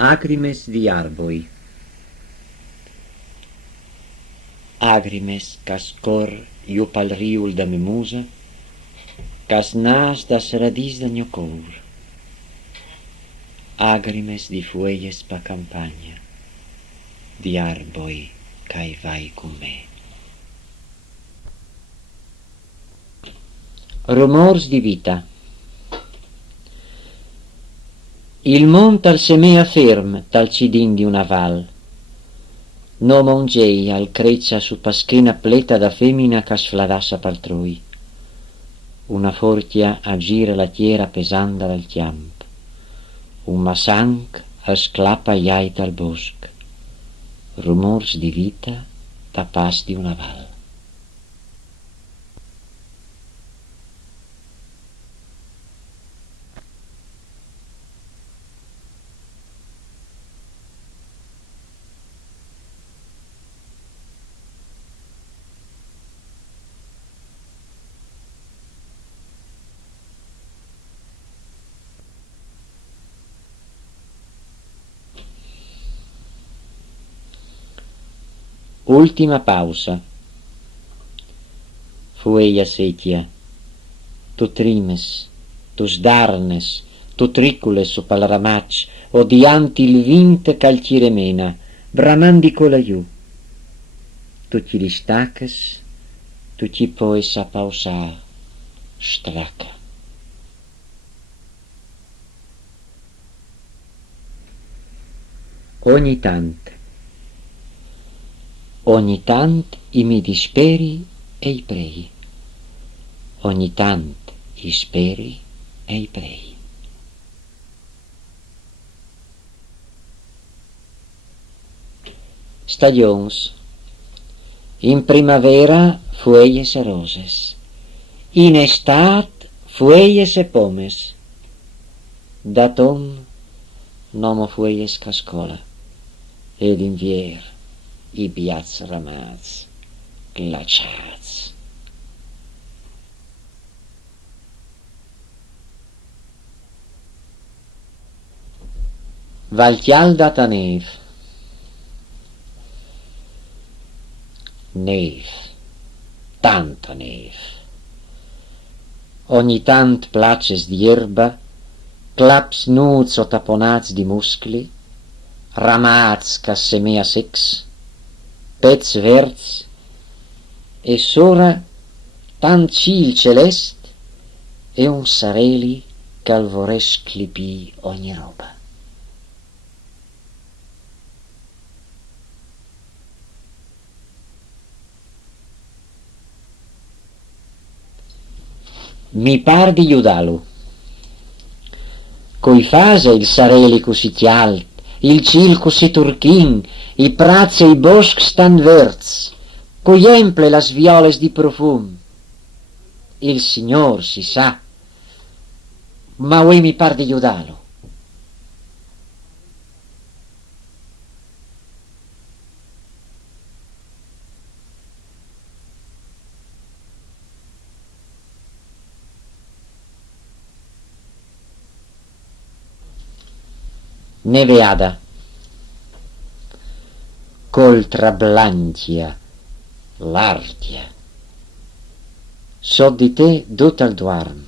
Acrimes di arboi. Agrimes cas cor iu pal riul da me musa, cas nas das radis da mio cour. Agrimes di fuelles pa campagna, di arboi cae vai con me. Rumors di vita. Il mont al semea ferm tal cidin di una val. No mongei al creccia su paschena pleta da femina cas fladassa paltrui. Una fortia agira la tiera pesanda dal chiamp. Un massanc esclappa iait al bosc. Rumors di vita tapas di una val. Ultima pausa. Fueia setia. Tu trimes, tu sdarnes, tu tricules o pal ramac, odianti il vint cal ti remena, bramandi colaiu. Tu ti distacas, tu ti poes a pausar, straca. Ogni tant i mi disperi e i prei. Ogni tant i speri e i prei. Stagions. In primavera fuelles e roses. In estat fuelles e pomes. D'automne nomo fuelles cascola. Ed invier i biats ramats, glaciats. Valtial data neve. Neve, tanta neve. Ogni tant places d'ierba, claps nuds o taponats di muscli, ramats ca semea secs, pets verds, e sora tant cil celest e un sareli ch'al voresc clipì ogni roba. Mi par di iudalu. Coi fasa il sareli così chialt, il cil così turchin, i prats e i bosc stan verds, coi emple las violes di profum. Il signor si sa, ma ue mi par di iudalu. Neveada. Col trablantia, l'artia. So di te dut al duarm.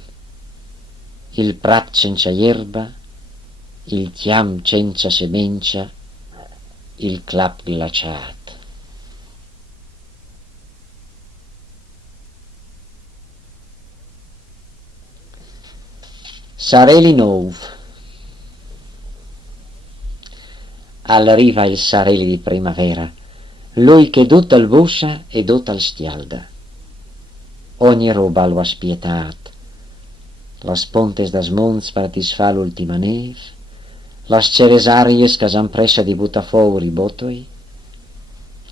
Il prat senza ierba, il tiam senza semencia, il clap glaciat. Sareli nouv. Arriva il sareli di primavera, lui che dut al bussa e dut al stialda. Ogni roba lo ha spietat. Las pontes das monts per tisfà l'ultima neve, las ceresaries che s'han pressa di butta fuori botoi,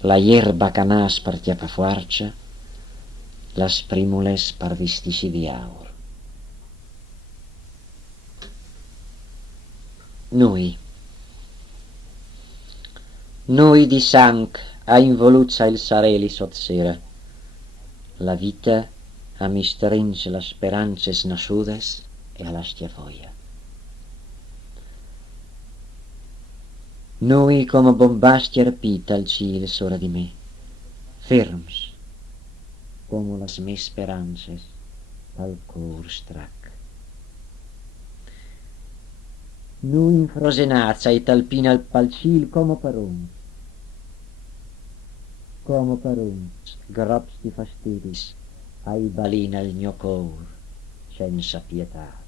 la ierba che nas per tiapa fuarcia, las primules per vistisi di aur. Noi di sanc a involuzza il sareli sot sera. La vita a mi stringe las sperances nasciudes e a la stia foia. Noi come bombasti rapita al cielo sora di me, ferms, come las me sperances al cor strac. Noi infrosenazza e talpina al palcil come parons, grops di fastidis, ai balina il mio cor, senza pietà.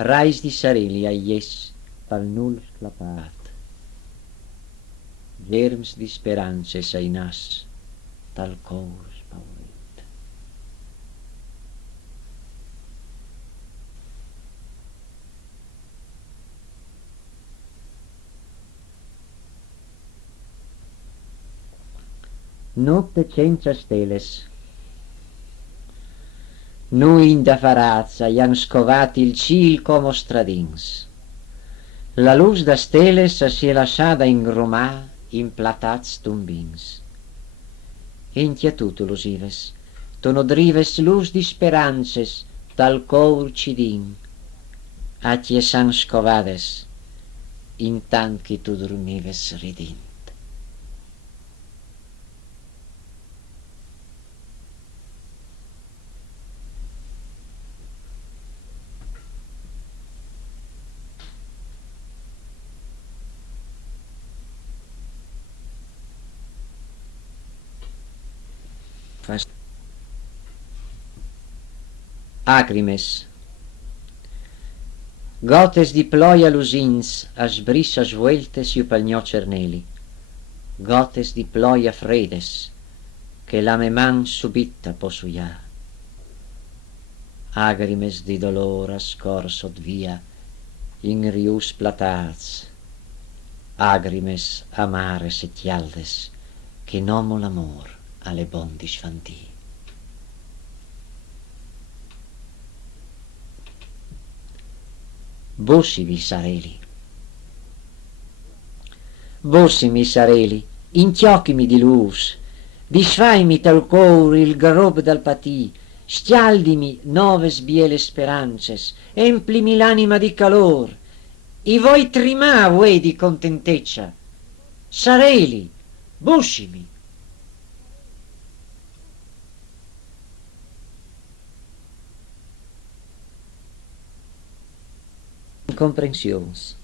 Rais di sarili a ies pal nul sclapat, germs di speranze sai nas tal cor spaurit. Notte senza steles, noi in da farazza ian scovati il cil como stradins. La luz da steles si è lasciata ingromà in platats tumbins. Entia tutto los ives, tu nodrives luz di sperances tal cor cidin, a tie san scovades, intant che tu dormives ridint. Acrimes. Gotes di ploia lusins as brissas vueltes iu pal gno cerneli. Gotes di ploia fredes, che la me man subita posuia. Agrimes di dolor ascorsot via in rius platats. Agrimes amares et tialdes, che nomo l'amor alle bondis fantì. Bossimi sareli. Bossimi sareli, inchiochimi di luz, disfaimi tal cor il grob dal patì, stialdimi noves biele sperances, emplimi l'anima di calor, i voi trimà ue di contenteccia. Sareli, bossimi. Incomprensions.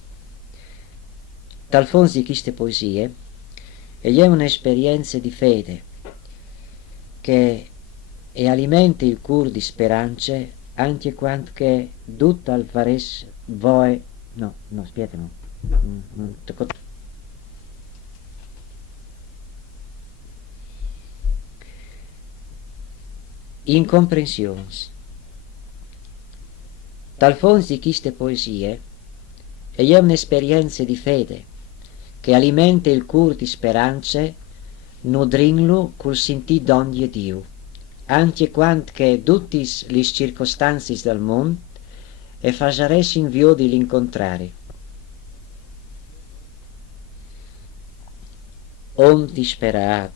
Dal fons di queste poesie e è un'esperienza di fede che e alimenta il cur di speranze anche quando che tutto al fares voi no, aspetta no. Incomprensions. Dal fons di queste poesie e è un'esperienza di fede che alimenta il cur di speranze, nudrinlo col sentì d'ogni Dio, anche quant che tuttis lis circostanzis del mond e fasares in vio di l'incontrare. Om disperat,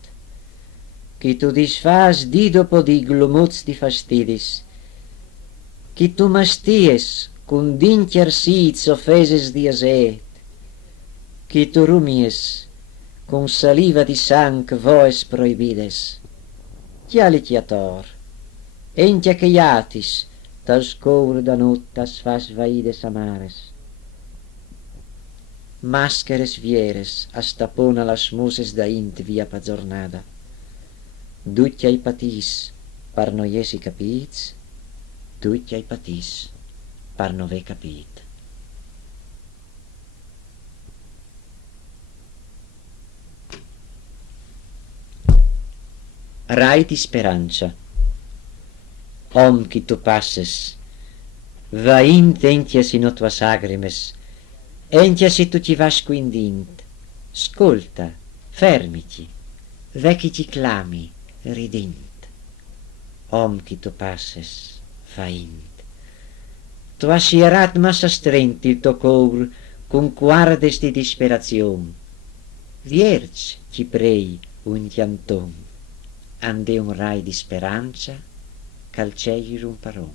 che tu disfas di dopo di glumuz di fastidis, che tu masties con d'inchiar sits offeses di aset, che tu rumies con saliva di sanc voes proibides, chiali chiator, entia che iatis tal scor da nottas fas vaides amares, mascares vieres astapona las muses da int via pazornada, duccia i patis par noiesi capits, duccia i patis par nove capit. Rai di speranza. Om chi tu passes, va int entia si no tuas agrimes, entia si tu ci vas quindint, scolta, fermiti, vecchi ti clami, ridint. Om chi tu passes, va int. Tu has ierat massa strent il tuo cor con guardes di disperazion. Vierge, ci prei, un chianton, ande un rai di speranza calcegli un paron.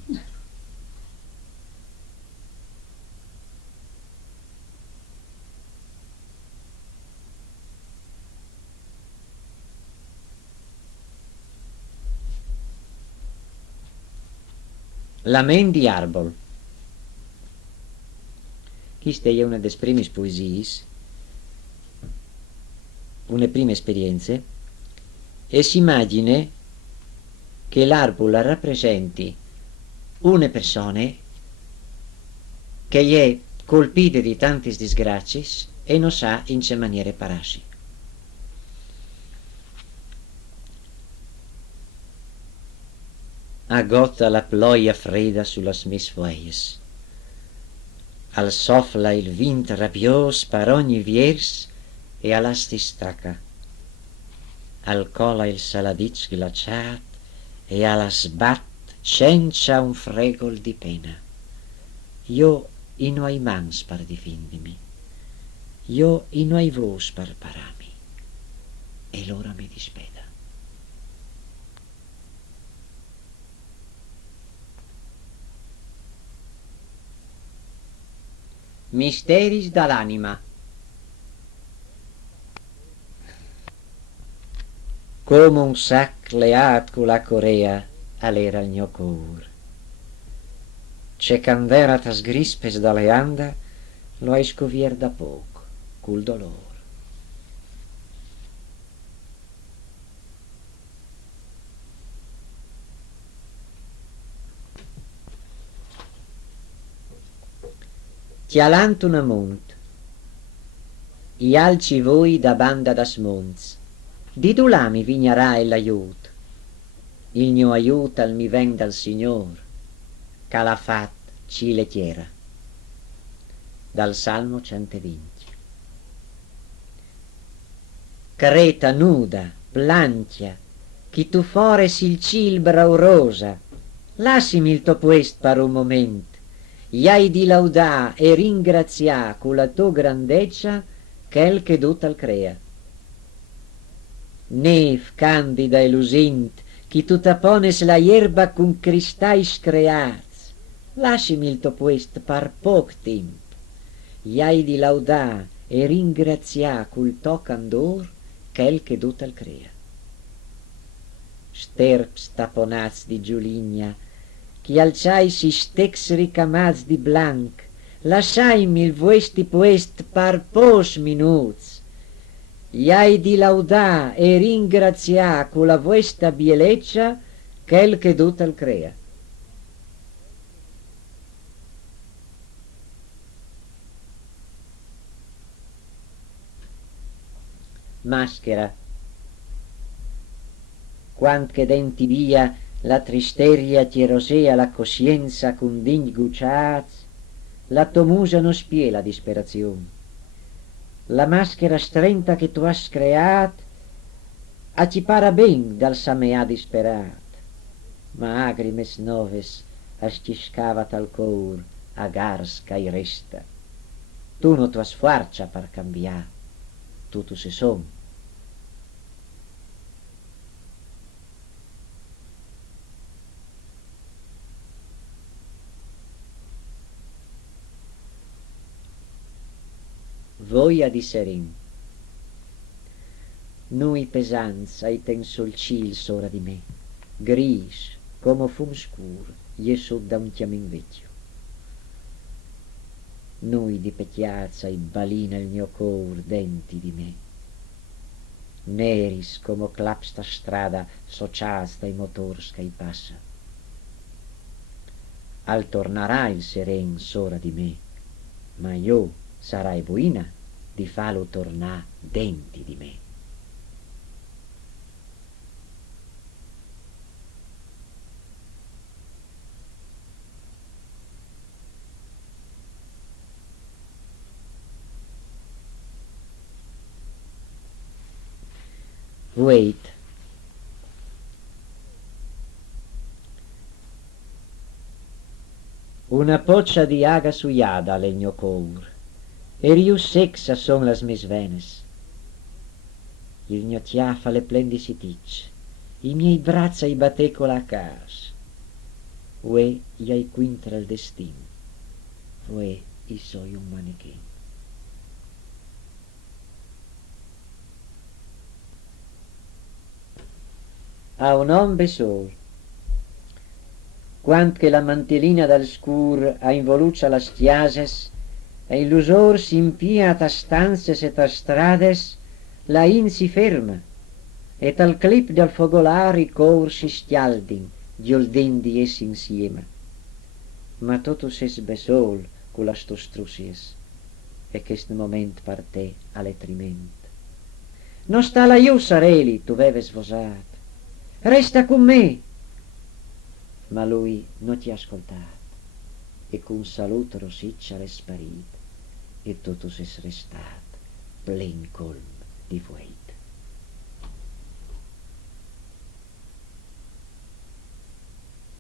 L'amen di arbol. Questa è una delle prime poesie, una prime esperienze, e si immagina che l'arbol rappresenti una persona che è colpita di tanti disgrazi e non sa in che maniera pararsi. Aggotta la ploia fredda sulle mie foglie, al soffla il vent rabbios per ogni viers e alla stistacca, al cola il saladitz glaciat e alla sbat senza un fregol di pena. Io in ho i mans per difendermi, io in ho i vos per pararmi, e l'ora mi dispeda. Misteris dall'anima. Come un sac leat con la corea all'era il mio cor. C'è candera tas grispes dalle anda, lo hai scovier da poco, col dolor. Ti alant un amunt, i alci voi da banda da smonz, di tu là mi vignarà l'aiut, il mio aiut al mi ven dal Signor, che l'ha fat ci le chiera. Dal Salmo 120. Creta nuda, plancia, chi tu fores il cil braurosa, lassimi il tuo puest per un moment, gli hai di laudà e ringrazià con la tua grandezza quel che tu tal crea. Nev candida e lucint, chi tu tapones la erba con cristais creats, lassimi il tuo puest per poc temp, gli hai di laudà e ringrazià col to candor quel che tu tal crea. Sterps taponats di giuligna, chi alciai si stecs ricamats di blanc, lasciaimi il vuesti puest par pos minuts, gli hai di laudà e ringrazià con la vuesta bieleccia quel che tu tal crea. Maschera, quant che denti via la tristeria ti rosea la coscienza con digni gucciats, la tua musa non spie la disperazione. La maschera strenta che tu has creat a ci para ben dal samea disperat, ma agrimes noves has ci scavat al cor a gars che resta. Tu non tu has forza per cambiar, tu se son. Voia di seren. Nui pesants ai ten sul cil sora di me, gris, come fum scur, ieso da un chiamin vecchio. Nui di pecchiazza i balina il mio cor denti di me, neris come clapsta strada sociasta i motors che i passa. Al tornarà il seren sora di me, ma io sarai buina di farlo tornà denti di me. Wait. Una poccia di aga suiada legno cor, e riu sexa son las mis venes. Il mio chiaffa le plendi si tic, i miei braccia i batecola a cas. Ue jai quintra il destin, ue i soi un manequin. A un hombre sol, quant che la mantellina dal scur a involuccia las chiases, e illusor s'impia ta stanzes et a strades, la in si ferma, et al clip del fogolar i cor si stialdin, dioldindi es insieme. Ma totus es besol culas tostrusies, e ch'est moment partè all'etriment. No sta la io sareli, tu veves vosat, resta con me. Ma lui non ti ha ascoltat, e con salut rosiccia l'è sparit, e totus es restat plen colm di fueit.